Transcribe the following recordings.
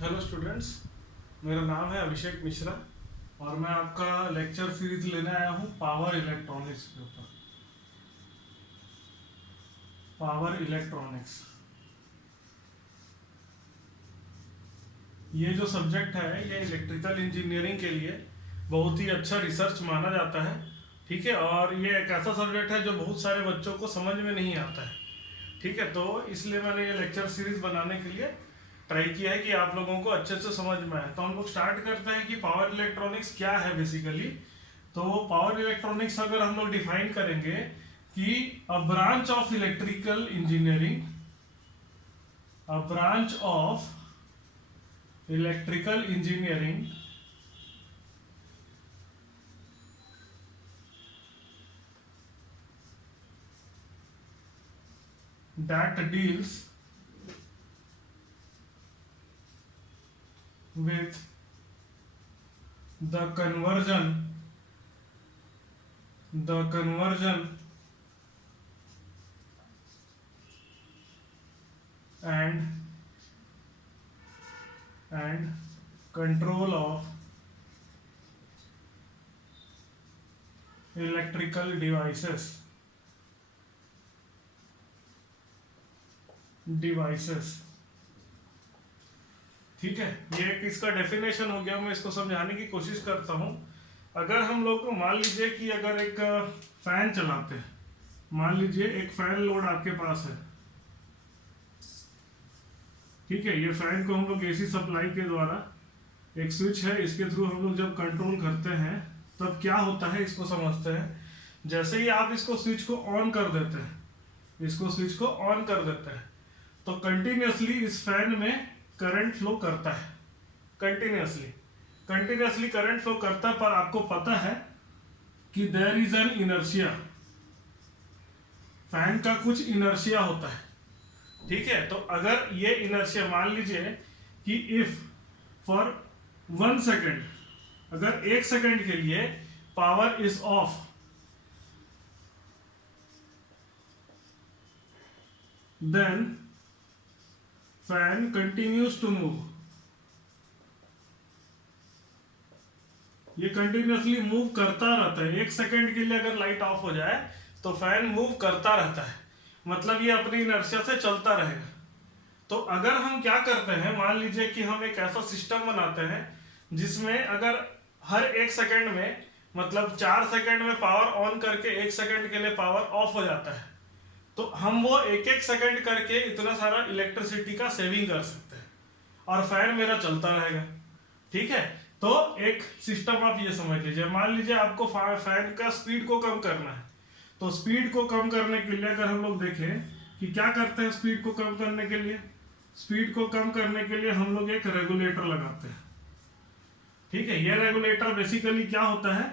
Hello students, मेरा नाम है अभिषेक मिश्रा और मैं आपका लेक्चर सीरीज लेने आया हूँ पावर इलेक्ट्रॉनिक्स के ऊपर। पावर इलेक्ट्रॉनिक्स ये जो सब्जेक्ट है ये इलेक्ट्रिकल इंजीनियरिंग के लिए बहुत ही अच्छा रिसर्च माना जाता है। ठीक है, और ये एक ऐसा सब्जेक्ट है जो बहुत सारे बच्चों को समझ में नहीं आता है। ठीक है, तो इसलिए मैंने ये लेक्चर सीरीज बनाने के लिए ट्राई किया है कि आप लोगों को अच्छे से समझ में आए। तो हम लोग स्टार्ट करते हैं कि पावर इलेक्ट्रॉनिक्स क्या है बेसिकली। तो पावर इलेक्ट्रॉनिक्स अगर हम लोग डिफाइन करेंगे कि a branch of electrical engineering, a branch of electrical engineering that deals with the conversion and control of electrical devices। ठीक है, ये एक इसका डेफिनेशन हो गया। मैं इसको समझाने की कोशिश करता हूँ। अगर हम लोग को मान लीजिए कि अगर एक फैन चलाते हैं, मान लीजिए एक फैन लोड आपके पास है। ठीक है, ये फैन को हम लोग एसी सप्लाई के द्वारा, एक स्विच है इसके थ्रू हम लोग जब कंट्रोल करते हैं तब क्या होता है इसको समझते हैं। जैसे ही आप इसको स्विच को ऑन कर देते हैं, इसको स्विच को ऑन कर देते हैं तो कंटिन्यूसली इस फैन में करंट फ्लो करता है। कंटिन्यूसली करंट फ्लो करता है, पर आपको पता है कि there is an inertia. Fan का कुछ इनर्शिया होता है। ठीक है, तो अगर ये इनर्शिया मान लीजिए कि इफ फॉर 1 सेकेंड, अगर 1 सेकेंड के लिए power is off, then fan continues to move. ये कंटिन्यूसली मूव करता रहता है। 1 सेकेंड के लिए अगर लाइट ऑफ हो जाए तो फैन मूव करता रहता है, मतलब ये अपनी इनर्शिया से चलता रहेगा। तो अगर हम क्या करते हैं, मान लीजिए कि हम एक ऐसा सिस्टम बनाते हैं जिसमें अगर हर 1 सेकेंड में, मतलब 4 सेकेंड में पावर ऑन करके 1 सेकेंड के लिए पावर ऑफ हो जाता है, तो हम वो एक एक सेकेंड करके इतना सारा इलेक्ट्रिसिटी का सेविंग कर सकते हैं और फैन मेरा चलता रहेगा। ठीक है, तो एक सिस्टम आप ये समझ लीजिए। मान लीजिए आपको फैन का स्पीड को कम करना है, तो स्पीड को कम करने के लिए अगर हम लोग देखें कि क्या करते हैं, स्पीड को कम करने के लिए, स्पीड को कम करने के लिए हम लोग एक रेगुलेटर लगाते हैं। ठीक है, ये रेगुलेटर बेसिकली क्या होता है,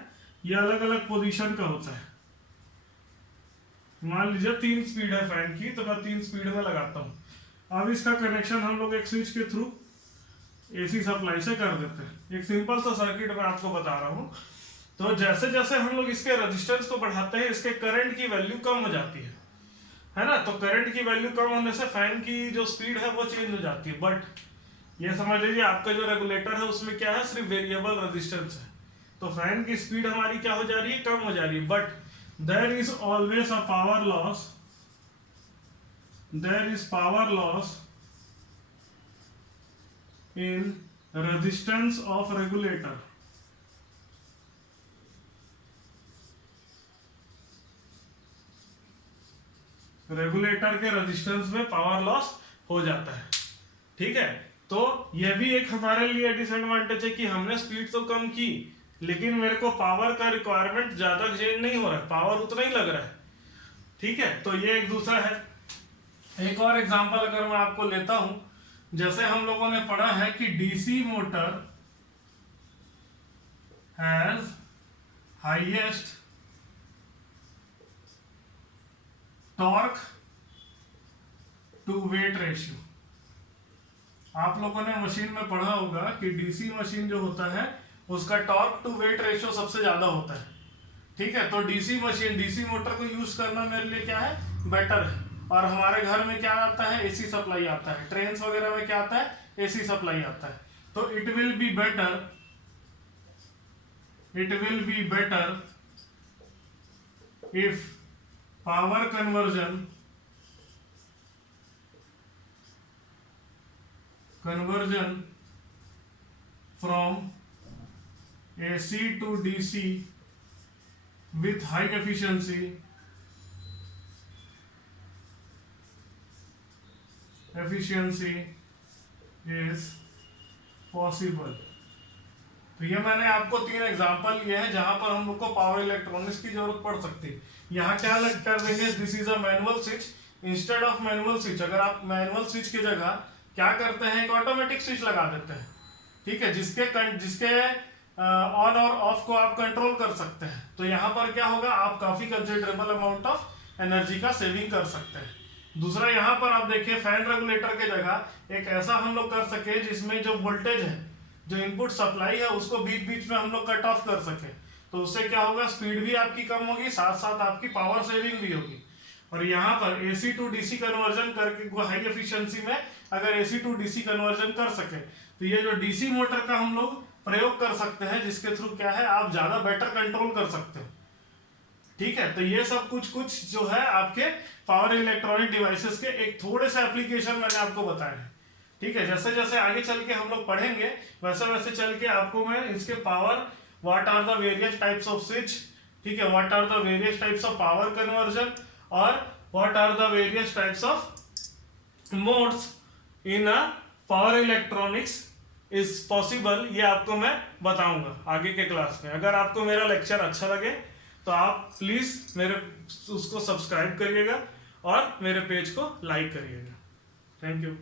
ये अलग अलग पोजीशन का होता है। मान लीजिए 3 स्पीड है फैन की, तो मैं 3 स्पीड में लगाता हूँ। अब इसका कनेक्शन हम लोग एक स्विच के थ्रू एसी सप्लाई से कर देते हैं। एक सिंपल सा सर्किट मैं आपको बता रहा हूँ। तो जैसे जैसे हम लोग इसके रेजिस्टेंस को बढ़ाते हैं, इसके करंट की वैल्यू कम हो जाती है ना। तो करंट की वैल्यू कम होने से फैन की जो स्पीड है वो चेंज हो जाती है। बट ये समझ लीजिए आपका जो रेगुलेटर है उसमें क्या है, सिर्फ वेरिएबल रेजिस्टेंस है। तो फैन की स्पीड हमारी क्या हो जा रही है, कम हो जा रही है। But there is always a power loss, there is power loss in resistance of regulator। Regulator के रेजिस्टेंस में पावर लॉस हो जाता है। ठीक है, तो यह भी एक हमारे लिए डिसएडवांटेज है कि हमने स्पीड तो कम की लेकिन मेरे को पावर का रिक्वायरमेंट ज्यादा चेंज नहीं हो रहा है, पावर उतना ही लग रहा है। ठीक है, तो ये एक दूसरा है। एक और एग्जांपल अगर मैं आपको लेता हूं, जैसे हम लोगों ने पढ़ा है कि DC motor has highest torque to weight ratio. आप लोगों ने मशीन में पढ़ा होगा कि डीसी मशीन जो होता है उसका टॉर्क टू वेट रेशियो सबसे ज्यादा होता है। ठीक है, तो डीसी मशीन, डीसी मोटर को यूज करना मेरे लिए क्या है, बेटर है। और हमारे घर में क्या आता है, एसी सप्लाई आता है। ट्रेन्स वगैरह में क्या आता है, एसी सप्लाई आता है। तो it will be better if power conversion from AC to DC with high efficiency is possible। तो ये मैंने आपको 3 एग्जांपल लिए हैं जहां पर हम लोग को पावर इलेक्ट्रॉनिक्स की जरूरत पड़ सकती है। यहाँ क्या लग कर देंगे, this is a manual switch instead of manual switch. अगर आप मैनुअल स्विच की जगह क्या करते हैं, एक ऑटोमेटिक स्विच लगा देते हैं, ठीक है, जिसके ऑन और ऑफ को आप कंट्रोल कर सकते हैं। तो यहाँ पर क्या होगा, आप काफी कंसिडरेबल अमाउंट ऑफ एनर्जी का सेविंग कर सकते हैं। दूसरा यहाँ पर आप देखिए फैन रेगुलेटर की जगह एक ऐसा हम लोग कर सके जिसमें जो वोल्टेज है, जो इनपुट सप्लाई है, उसको बीच बीच में हम लोग कट ऑफ कर सके। तो उससे क्या होगा, स्पीड भी आपकी कम होगी, साथ साथ आपकी पावर सेविंग भी होगी। और यहाँ पर एसी टू डीसी कन्वर्जन करके हाई एफिशिएंसी में अगर एसी टू डीसी कन्वर्जन कर सके तो ये जो डीसी मोटर का हम लोग प्रयोग कर सकते हैं, जिसके थ्रू क्या है आप ज्यादा बेटर कंट्रोल कर सकते हो। ठीक है, तो ये सब कुछ जो है आपके पावर इलेक्ट्रॉनिक डिवाइसेस के एक थोड़े से एप्लीकेशन मैंने आपको बताए हैं। ठीक है, जैसे जैसे आगे चल के हम लोग पढ़ेंगे वैसे वैसे चल के आपको मैं इसके power, what are the various types of switch, ठीक है, what are the various types of power conversion और what are the various types of modes in a power electronics is possible, ये आपको मैं बताऊंगा आगे के क्लास में। अगर आपको मेरा लेक्चर अच्छा लगे तो आप प्लीज मेरे उसको सब्सक्राइब करिएगा और मेरे पेज को लाइक करिएगा। Thank you.